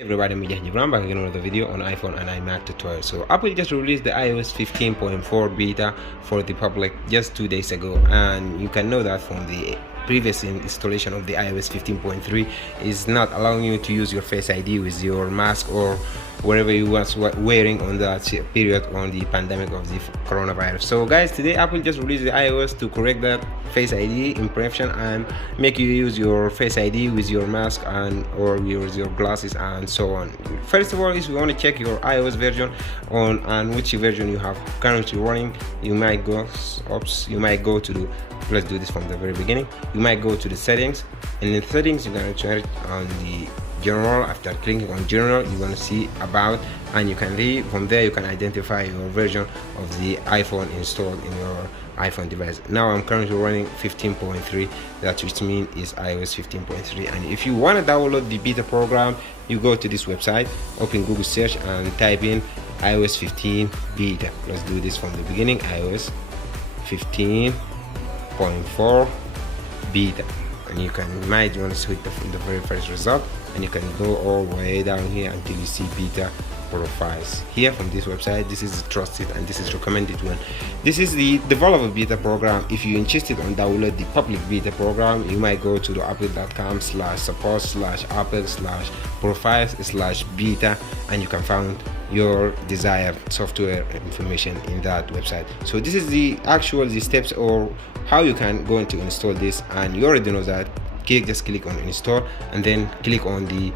Everybody, I'm Gibran back again with another video on iPhone and iMac tutorial. So Apple just released the iOS 15.4 beta for the public just 2 days ago, and you can know that from the previous installation of the iOS 15.3 is not allowing you to use your Face ID with your mask or wherever you was wearing on that period on the pandemic of the coronavirus. So guys, today Apple just released the iOS to correct that Face ID impression and make you use your Face ID with your mask and or with your glasses and so on. First of all, if you want to check your iOS version on and which version you have currently running, you might go to the, let's do this from the very beginning. You might go to the settings, and in settings you're going to turn it on the general. After clicking on general, you're going to see about, and you can read from there. You can identify your version of the iPhone installed in your iPhone device. Now I'm currently running 15.3, that which means is iOS 15.3. and if you want to download the beta program, you go to this website, open Google search and type in iOS 15 beta. Let's do this from the beginning. iOS 15.4 beta, and you might want to switch the very first result, and you can go all the way down here until you see beta profiles. Here from this website, this is trusted and this is recommended one. This is the developer beta program. If you're interested on download the public beta program, you might go to the apple.com/support/profiles/beta, and you can find your desired software information in that website. So this is the steps or how you can go into install this, and you already know that. Just click on install and then click on the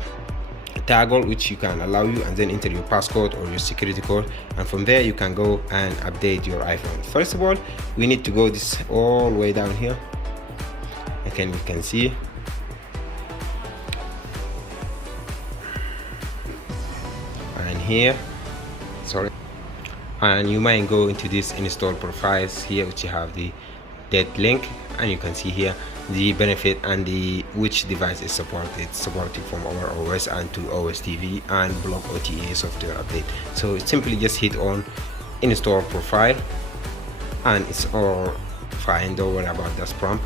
toggle which you can allow you, and then enter your passcode or your security code, and from there you can go and update your iPhone. First of all, we need to go this all the way down here. Again, you can see, and here, sorry, and you might go into this install profiles here, which you have the dead link, and you can see here the benefit and which device is supported from our OS and to OS TV and block OTA software update. So simply just hit on install profile, and it's all fine, don't worry about that prompt,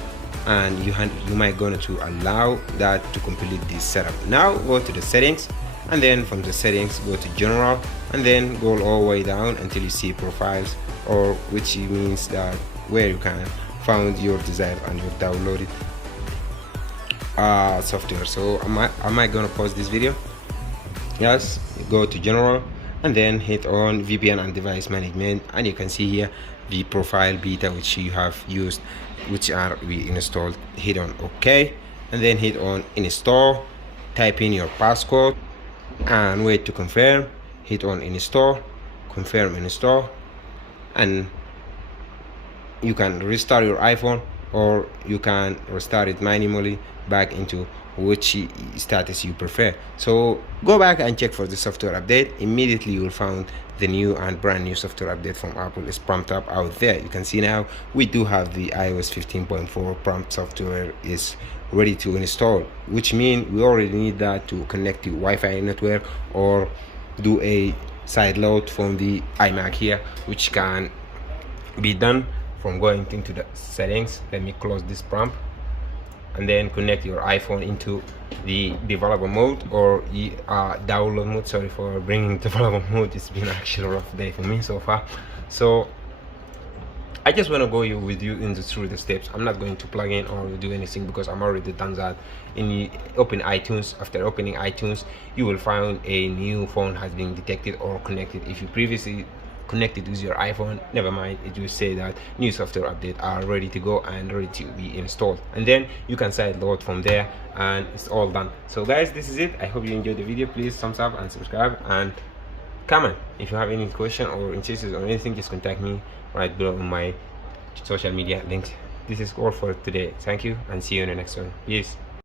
and you might go to allow that to complete this setup. Now go to the settings, and then from the settings go to general, and then go all the way down until you see profiles, or which means that where you can found your desired and your downloaded software. So am I gonna pause this video? Yes, go to general and then hit on VPN and device management, and you can see here the profile beta which you have used, which are installed. Hit on OK, and then hit on install, type in your passcode and wait to confirm. Hit on install, confirm install, and you can restart your iPhone, or you can restart it manually back into which status you prefer. So go back and check for the software update. Immediately you will find the new and brand new software update from Apple is pumped up out there. You can see now we do have the iOS 15.4 prompt software is ready to install, which means we already need that to connect to Wi-Fi network or do a side load from the iMac here, which can be done from going into the settings. Let me close this prompt, and then connect your iPhone into the developer mode or download mode. Sorry for bringing developer mode, it's been actually a rough day for me so far. So I just want to go with you through the steps. I'm not going to plug in or do anything because I'm already done that. In the open iTunes, after opening iTunes, you will find a new phone has been detected or connected. If you previously connected with your iPhone, never mind, it will say that new software update are ready to go and ready to be installed, and then you can side load from there, and it's all done. So guys, this is it. I hope you enjoyed the video. Please thumbs up and subscribe and comment. If you have any question or interests or anything, just contact me right below on my social media links. This is all for today. Thank you, and see you in the next one. Peace.